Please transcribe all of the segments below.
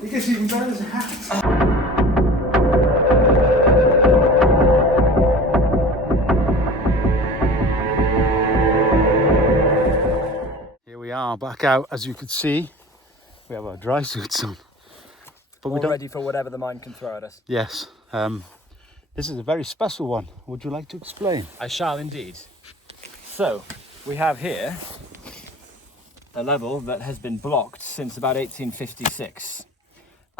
It gets even better as a hat. Here we are, back out. As you can see, we have our dry suits on. But We're ready for whatever the mind can throw at us. Yes. This is a very special one. Would you like to explain? I shall indeed. So, we have here a level that has been blocked since about 1856.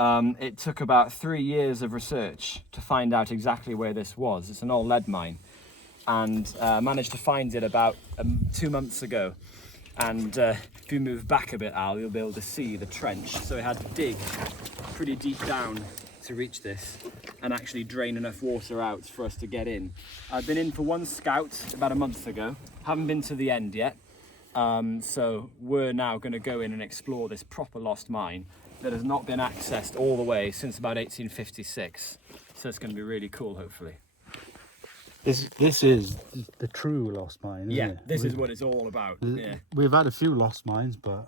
It took about 3 years of research to find out exactly where this was. It's an old lead mine, and managed to find it about 2 months ago. And if you move back a bit, Al, you'll be able to see the trench. So we had to dig pretty deep down to reach this and actually drain enough water out for us to get in. I've been in for one scout about a month ago, haven't been to the end yet. So we're now going to go in and explore this proper lost mine that has not been accessed all the way since about 1856. So it's going to be really cool, hopefully. This is the true lost mine, isn't it? This is what it's all about. Yeah. We've had a few lost mines, but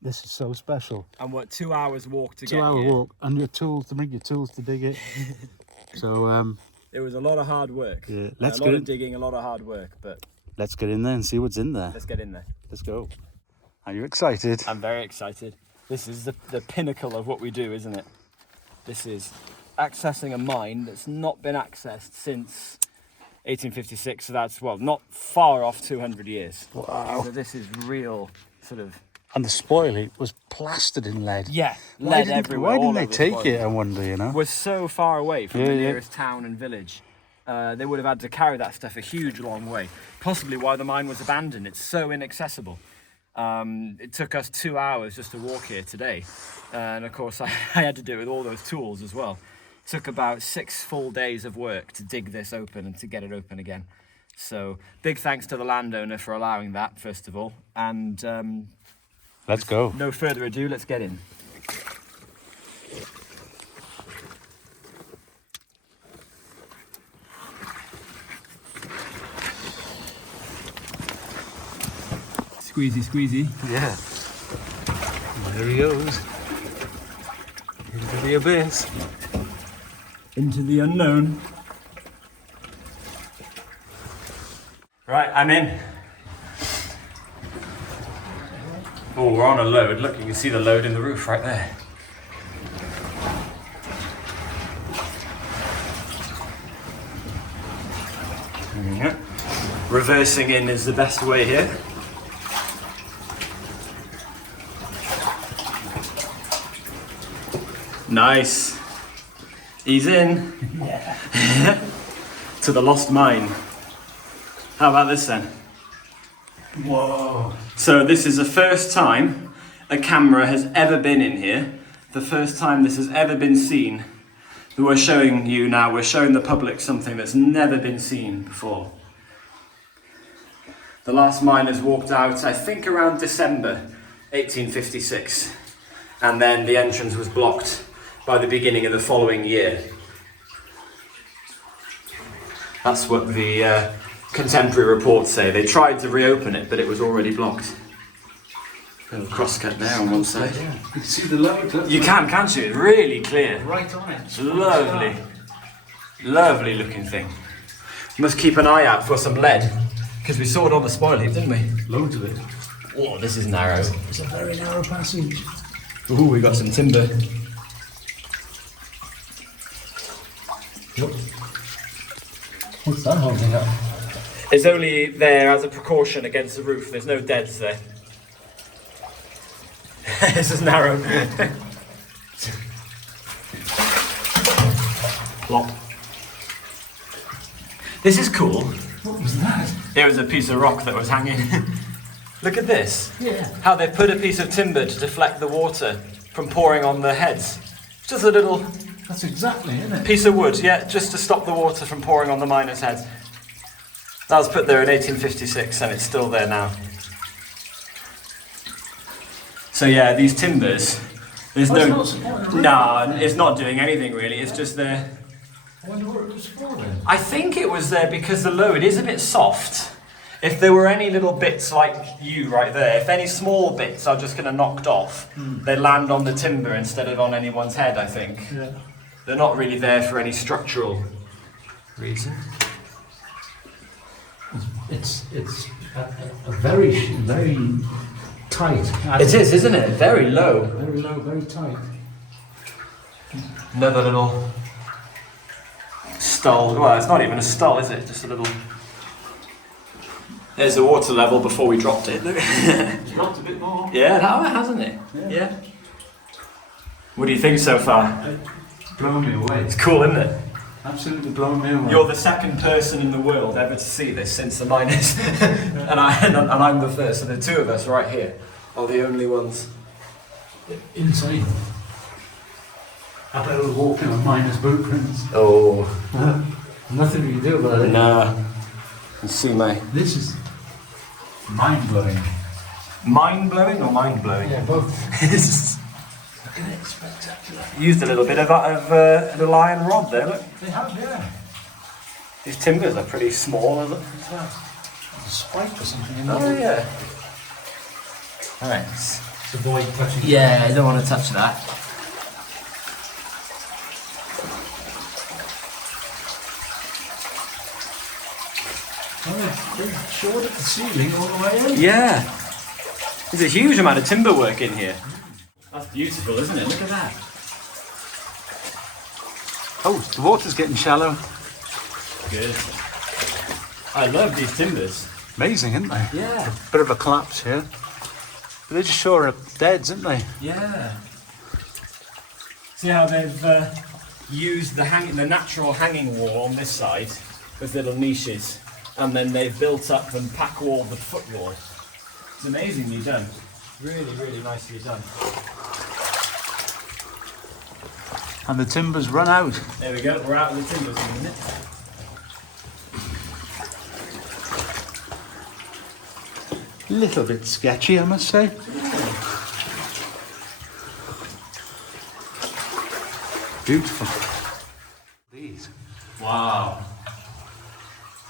this is so special. And what, 2 hours walk to get 2 hour here. walk, and your tools to bring your tools to dig it. So it was a lot of hard work. Yeah, A lot of digging, a lot of hard work, but let's get in there and see what's in there. let's get in there. Let's go. Are you excited? I'm very excited. This is the pinnacle of what we do, isn't it? This is accessing a mine that's not been accessed since 1856, so that's, well, not far off 200 years. Wow. So this is real sort of... And the spoil was plastered in lead. Yeah, lead everywhere. Why all didn't they over the take spoil. it, I wonder, you know? We're so far away from the Yeah. nearest town and village. They would have had to carry that stuff a huge long way. Possibly why the mine was abandoned. It's so inaccessible. It took us 2 hours just to walk here today. And of course I had to do it with all those tools as well. It took about 6 full days of work to dig this open and to get it open again. So big thanks to the landowner for allowing that, first of all. And Let's go. no further ado, let's get in. Squeezy, squeezy. Yeah. There he goes. Into the abyss. Into the unknown. Right, I'm in. Oh, we're on a load. Look, you can see the load in the roof right there. Yeah. Reversing in is the best way here. Nice. He's in. Yeah. To the lost mine. How about this then? Whoa. So this is the first time a camera has ever been in here. The first time this has ever been seen. We're showing you now, we're showing the public something that's never been seen before. The last miners walked out, I think around December 1856. And then the entrance was blocked by the beginning of the following year. That's what the contemporary reports say. They tried to reopen it, but it was already blocked. Little crosscut there on one side. Yeah. You can see the load. You can, can't you? It's really clear. Right on it. It's lovely. Lovely looking thing. Must keep an eye out for some lead, because we saw it on the spoil heap, didn't we? Loads of it. Oh, this is narrow. It's a very narrow passage. Ooh, we got some timber. What's that holding up? It's only there as a precaution against the roof. There's no deads there. This is narrow. Plop. This is cool. What was that? It was a piece of rock that was hanging. Look at this. Yeah. How they put a piece of timber to deflect the water from pouring on the heads. Just a little That's exactly, isn't it? piece of wood, yeah, just to stop the water from pouring on the miners' heads. That was put there in 1856 and it's still there now. So yeah, these timbers, there's no... No, it's not doing anything really, it's just there. I wonder what it was for then. I think it was there because the load is a bit soft If there were any little bits like you right there, if any small bits are just going to knocked off, they land on the timber instead of on anyone's head, I think. Yeah. They're not really there for any structural reason. It's a very tight. It is, isn't it? Very low. Very low, very tight. Another little stall. Well, it's not even a stall, is it? Just a little... There's the water level before we dropped it. It's dropped a bit more. Yeah, it hasn't it? Yeah. What do you think so far? It's blown me away. It's cool, isn't it? Absolutely blown me away. You're the second person in the world ever to see this since the miners, and I'm the first. So the two of us right here are the only ones. Insane. I bet we're walking on miners' blueprints. Oh. Nothing we can do about it. Nah. You see my... This is mind-blowing. Mind-blowing or mind-blowing? Yeah, both. Look at it, spectacular. Used a little bit of little iron rod there, look. They have, yeah. These timbers are pretty small, look. There's a spike or something in there. Oh, yeah. Alright. To avoid touching. Yeah, I don't want to touch that. Oh, they're short at the ceiling all the way in. Yeah. There's a huge amount of timber work in here. That's beautiful, isn't it? Look at that. Oh, the water's getting shallow. Good. I love these timbers. Amazing, isn't they? Yeah. Bit of a collapse here. But they just sure are dead, isn't they? Yeah. See how they've used the natural hanging wall on this side with little niches, and then they've built up and pack walled the footwall. It's amazingly done. Really, really nicely done. And the timbers run out. There we go, we're out of the timbers in a minute. Little bit sketchy, I must say. Beautiful. These. Wow.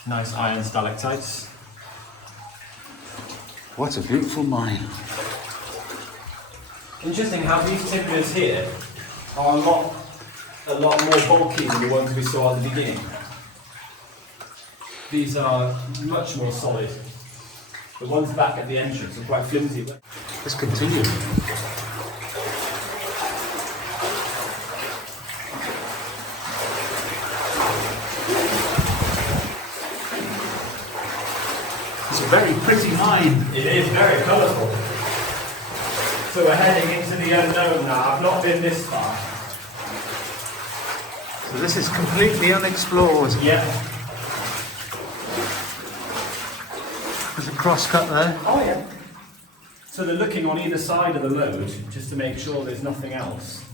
Nice iron stalactites. What a beautiful mine. Interesting how these timbers here are a lot more bulky than the ones we saw at the beginning. These are much more solid. The ones back at the entrance are quite flimsy. Let's continue. It's a very pretty mine. It is very colourful. So we're heading into the unknown now. I've not been this far. So this is completely unexplored. Yeah. There's a cross cut there. Oh yeah. So they're looking on either side of the load just to make sure there's nothing else.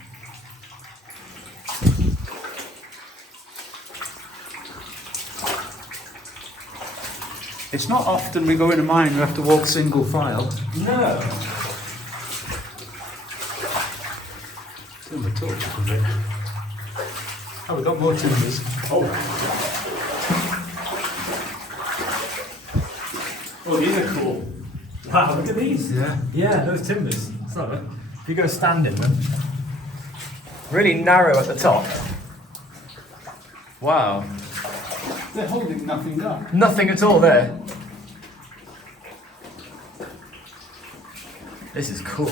It's not often we go in a mine we have to walk single file. No. Turn the torch up a bit. Oh, we've got more timbers. Oh. Oh, these are cool. Wow, look at these. Yeah. Yeah, those timbers. Let's have it. If you go stand in them. Really narrow at the top. Wow. They're holding nothing up. Nothing at all there. This is cool.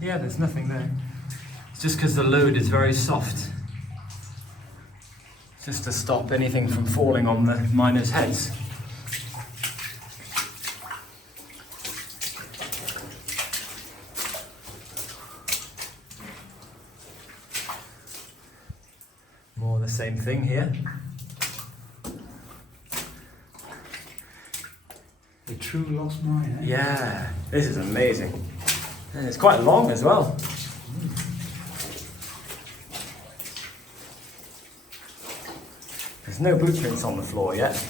Yeah, there's nothing there. It's just because the load is very soft. Just to stop anything from falling on the miners' heads. More the same thing here. A true lost mine, eh? Yeah, this is amazing. And it's quite long as well. There's no blueprints on the floor yet.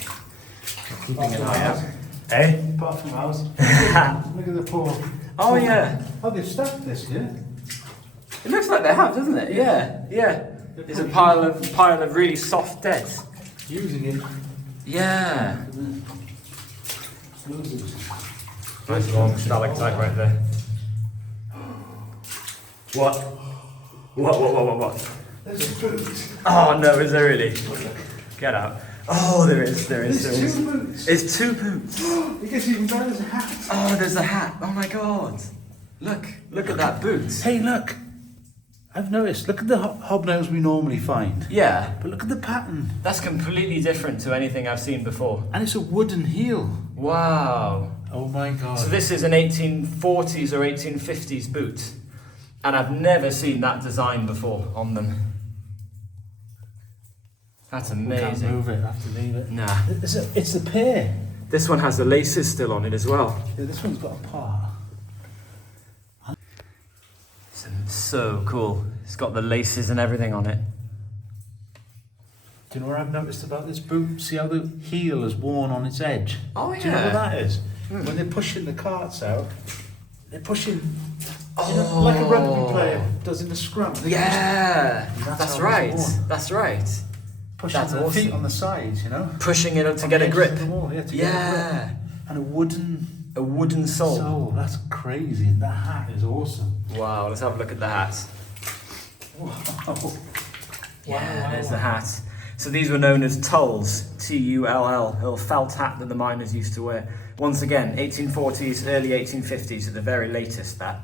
Keeping an eye out. Eh? Apart from ours. Look at the poor Oh yeah. Oh, they've stacked this here. It looks like they have, doesn't it? Yeah, yeah. There's a pile of really soft dead. Using it. Yeah. Nice long stalactite right there. What? There's a boot. Oh no, is there really? Get out. Oh, there is. There's two boots. It's two boots. It gets even better, there's a hat. Oh, there's a hat. Oh my god. Look at that boot. Hey, look. I've noticed. Look at the hobnails we normally find. Yeah. But look at the pattern. That's completely different to anything I've seen before. And it's a wooden heel. Wow. Oh my god. So this is an 1840s or 1850s boot. And I've never seen that design before on them. That's amazing. Can't move it, I have to leave it. Nah. It's the pair. This one has the laces still on it as well. Yeah, this one's got a part. It's so cool. It's got the laces and everything on it. Do you know what I've noticed about this boot? See how the heel is worn on its edge? Oh yeah. Do you know what that is? When they're pushing the carts out, they're pushing, you know, like a rugby player does in a scrum. Yeah, that's right. Pushing That's the feet awesome. on the sides, you know? Pushing it up to On get the a edges grip. of the wall, yeah, to get a grip. And a wooden sole. sole. That's crazy. That hat is awesome. Wow, let's have a look at the hat. Wow. Yeah, there's the hat. So these were known as tulls, T-U-L-L, a little felt hat that the miners used to wear. Once again, 1840s, early 1850s are the very latest that.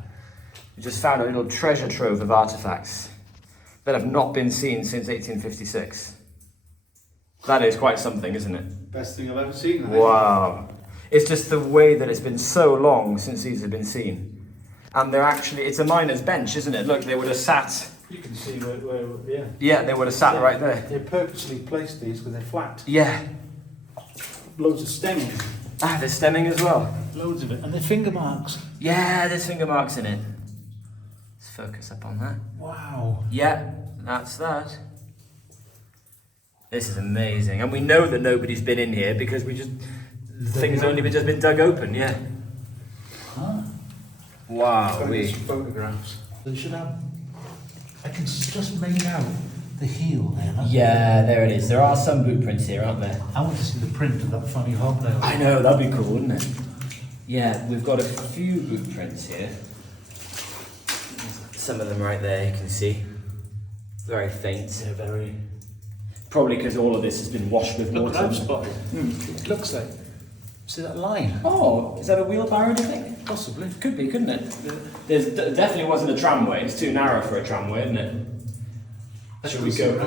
We just found a little treasure trove of artifacts that have not been seen since 1856. That is quite something, isn't it? Best thing I've ever seen, I think. Wow. It's just the way that it's been so long since these have been seen. And they're actually, it's a miner's bench, isn't it? Look, they would have sat. You can see where yeah. Yeah, they would have sat right there. They purposely placed these because they're flat. Yeah. Loads of stemming. Ah, there's stemming as well. Loads of it. And they're finger marks. Yeah, there's finger marks in it. Let's focus up on that. Wow. Yeah, that's that. This is amazing. And we know that nobody's been in here because things only just been dug open, yeah. Huh? Wow. Some photographs. They should have. I can just make out the heel there. Yeah, there it is. There are some boot prints here, aren't there? I want to see the print of that funny hobnail. I know, that'd be cool, wouldn't it? Yeah, we've got a few boot prints here. Some of them right there, you can see. Very faint. They're very. Probably because all of this has been washed with Look, water. I've spotted. It looks like. See that line? Oh, is that a wheelbarrow, do you think? Possibly. Could be, couldn't it? Yeah. There's definitely wasn't a tramway. It's too narrow for a tramway, isn't it? Should we go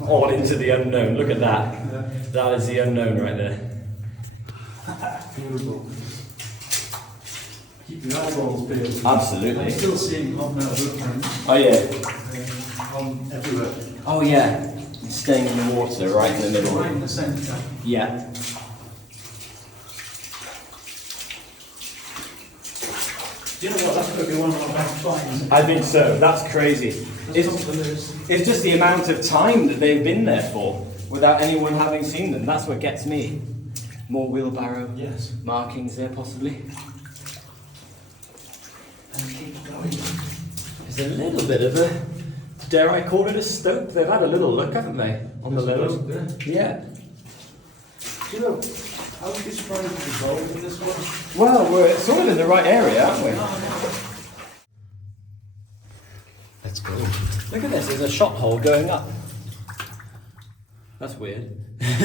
on into the unknown? Look at that. Yeah. That is the unknown right there. Beautiful. Keep your eyeballs peeled. Absolutely. I'm still seeing hobnail blueprints Oh yeah. on everywhere. Oh yeah. It's staying in the water, right in the middle. Right in the centre. Yeah. Do you know what? That's going to be one of my best finds. I think so. That's crazy. It's just the amount of time that they've been there for without anyone having seen them. That's what gets me. More wheelbarrow markings there, possibly. And keep going. There's a little bit of a, dare I call it a stope? They've had a little look, haven't they? On the level. Yeah. Do you know, how would you describe the gold in this one? Well, we're sort of in the right area, aren't we? Let's go. Look at this, there's a shot hole going up. That's weird.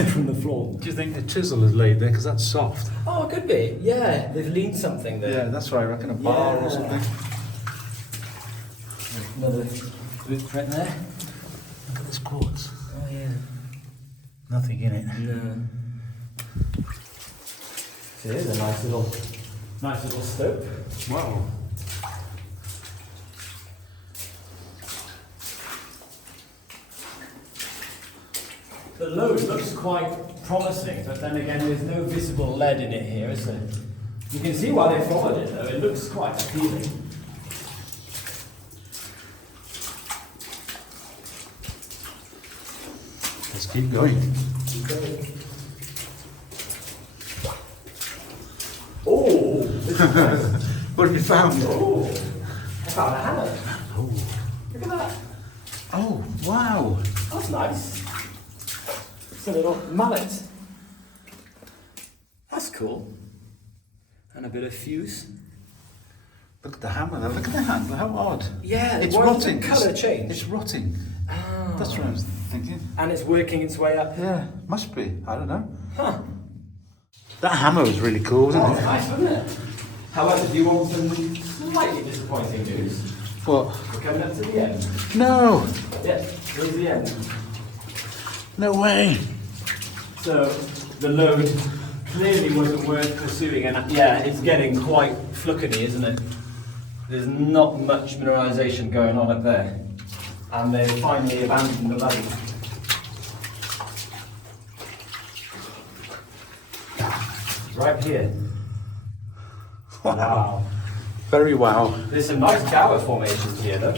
From the floor. Do you think the chisel is laid there? Because that's soft. Oh, it could be. Yeah, they've leaned something there. Yeah, that's right. I reckon a bar or something. Another boot print there. Look at this quartz. Oh, yeah. Nothing in it. No. So here's a nice little stope. Wow. The load looks quite promising, but then again, there's no visible lead in it here, is there? You can see why they followed it, though. It looks quite appealing. Let's keep going. Oh! What What have you found? Oh, I found a hammer. Oh, Look at that. oh, wow. That's nice. It's a little mallet. That's cool. And a bit of fuse. Look at the hammer there. Look at the handle. How odd. Yeah, It's why does rotting. the colour change? It's rotting. That's what I was thinking. And it's working its way up. Yeah, must be. I don't know. Huh. That hammer was really cool, wasn't That's it? nice, wasn't it? However, do you want some slightly disappointing news? What? We're coming up to the end. No! Yeah, here's the end. No way! So, the load clearly wasn't worth pursuing, and yeah, it's getting quite fluckany, isn't it? There's not much mineralization going on up there. And they finally abandoned the levy. Right here. Wow. Very wow. There's some nice tower formations here, though.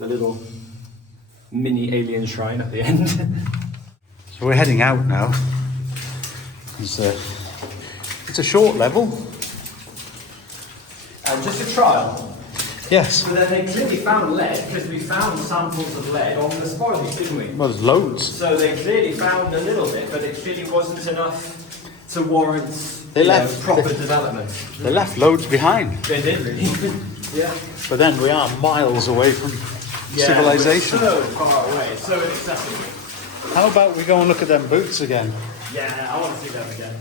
The little mini alien shrine at the end. So we're heading out now. It's a short level. Just a trial. Yes. So then they clearly found lead, because we found samples of lead on the spoils, didn't we? Well, there's loads. So they clearly found a little bit, but it clearly wasn't enough to warrant proper development. They left loads behind. They did, really. Yeah. But then we are miles away from civilization. We're so far away, so inaccessible. How about we go and look at them boots again? Yeah, I want to see them again.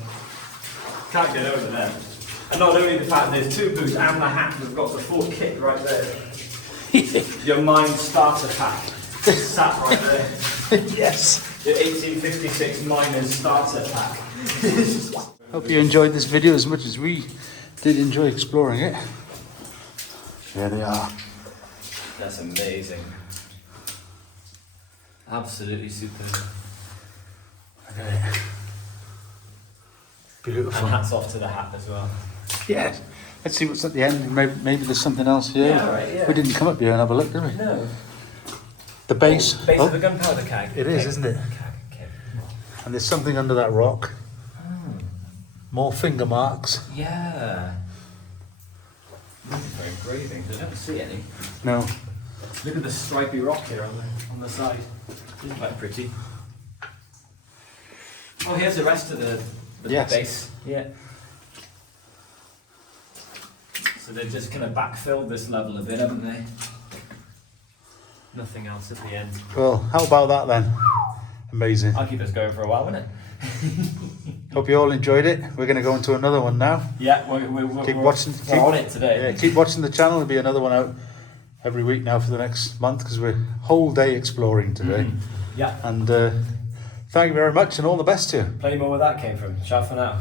Can't get over them. And not only the fact there's two boots and the hat, we've got the full kit right there. Your mind starter pack sat right there. Yes. The 1856 miner's starter pack. Hope you enjoyed this video as much as we did enjoy exploring it. Here they are. That's amazing. Absolutely superb. Look at it. Beautiful. And hats off to the hat as well. Yes. Let's see what's at the end. Maybe there's something else here. Yeah, all right, yeah. We didn't come up here and have a look, did we? No. The base. Base of the gunpowder keg. It is, isn't it? Keg. And there's something under that rock. More finger marks. Yeah. For engravings, I don't see any. No. Look at the stripy rock here on the side. It's quite pretty. Oh, here's the rest of the Yes. base. Yeah. So they've just kind of backfilled this level a bit, haven't they? Nothing else at the end. Well, how about that then? Amazing. I'll keep us going for a while, won't it? Hope you all enjoyed it. We're going to go into another one now. Yeah, we're Keep watching. We're on it today. Yeah, keep watching the channel. There'll be another one out every week now for the next month because we're whole day exploring today. Yeah. And thank you very much and all the best to you. Plenty more where that came from. Ciao for now.